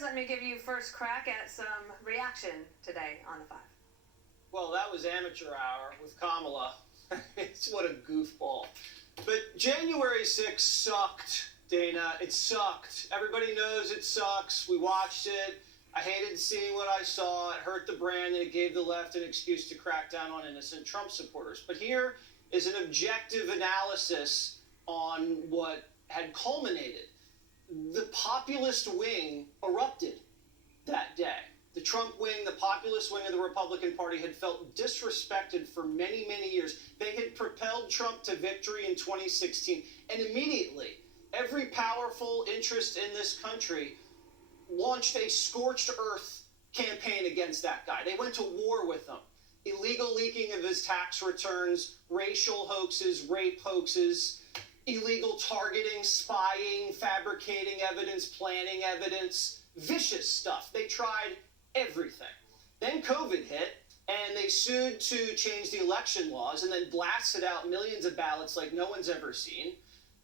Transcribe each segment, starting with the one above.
Waters, let me give you first crack at some reaction today on the 5. Well, that was amateur hour with Kamala. What a goofball. But January 6th sucked, Dana. It sucked. Everybody knows it sucks. We watched it. I hated seeing what I saw. It hurt the brand, and it gave the left an excuse to crack down on innocent Trump supporters. But here is an objective analysis on what had culminated. The populist wing erupted that day. The Trump wing, the populist wing of the Republican Party, had felt disrespected for many, many years. They had propelled Trump to victory in 2016. And immediately, every powerful interest in this country launched a scorched earth campaign against that guy. They went to war with him. Illegal leaking of his tax returns, racial hoaxes, rape hoaxes, illegal targeting, spying, fabricating evidence, planning evidence, vicious stuff. They tried everything. Then COVID hit, and they sued to change the election laws and then blasted out millions of ballots like no one's ever seen.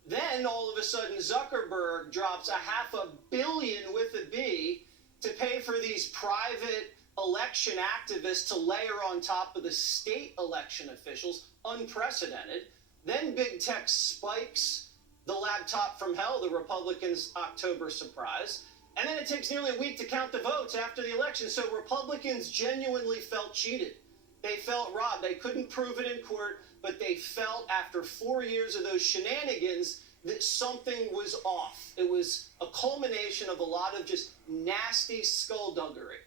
Then all of a sudden Zuckerberg drops $500 million with a B to pay for these private election activists to layer on top of the state election officials, unprecedented. Then big tech spikes the laptop from hell, the Republicans' October surprise. And then it takes nearly a week to count the votes after the election. So Republicans genuinely felt cheated. They felt robbed. They couldn't prove it in court, but they felt after 4 years of those shenanigans that something was off. It was a culmination of a lot of just nasty skullduggery.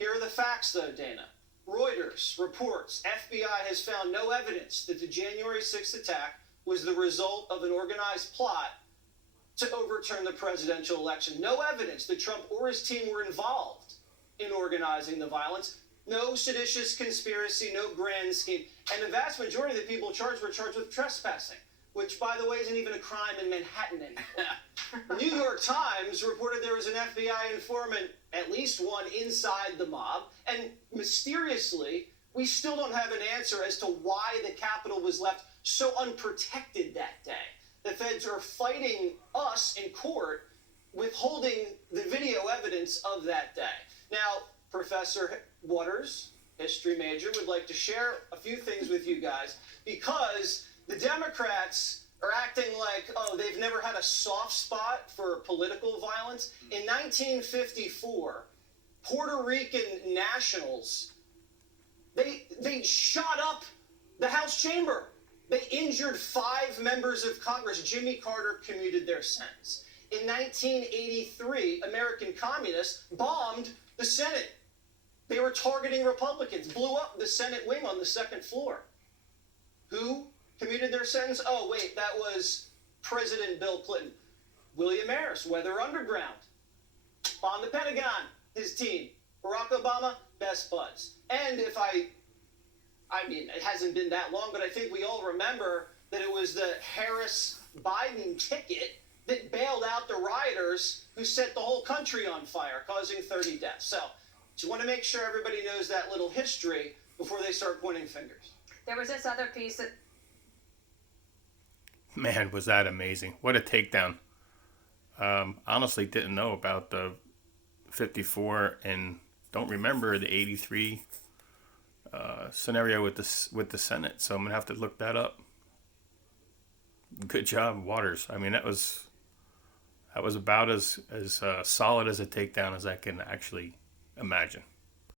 Here are the facts, though, Dana. Reuters reports FBI has found no evidence that the January 6th attack was the result of an organized plot to overturn the presidential election. No evidence that Trump or his team were involved in organizing the violence. No seditious conspiracy, no grand scheme. And the vast majority of the people charged were charged with trespassing, which, by the way, isn't even a crime in Manhattan anymore. New York Times reported there was an FBI informant, at least one, inside the mob. And mysteriously, we still don't have an answer as to why the Capitol was left so unprotected that day. The feds are fighting us in court, withholding the video evidence of that day. Now, Professor Waters, history major, would like to share a few things with you guys, because the Democrats are acting like, oh, they've never had a soft spot for political violence. In 1954, Puerto Rican nationals, they shot up the House chamber. They injured 5 members of Congress. Jimmy Carter commuted their sentence. In 1983, American communists bombed the Senate. They were targeting Republicans, blew up the Senate wing on the 2nd floor. Who commuted their sentence? Oh, wait, that was President Bill Clinton. William Harris, Weather Underground. Bombed the Pentagon, his team. Barack Obama, best buds. And I mean, it hasn't been that long, but I think we all remember that it was the Harris-Biden ticket that bailed out the rioters who set the whole country on fire, causing 30 deaths. So just want to make sure everybody knows that little history before they start pointing fingers. There was this other piece that... Man, was that amazing. What a takedown. Honestly didn't know about the 54 and don't remember the 83 scenario with the Senate. So I'm going to have to look that up. Good job, Waters. I mean, that was about as solid as a takedown as I can actually imagine.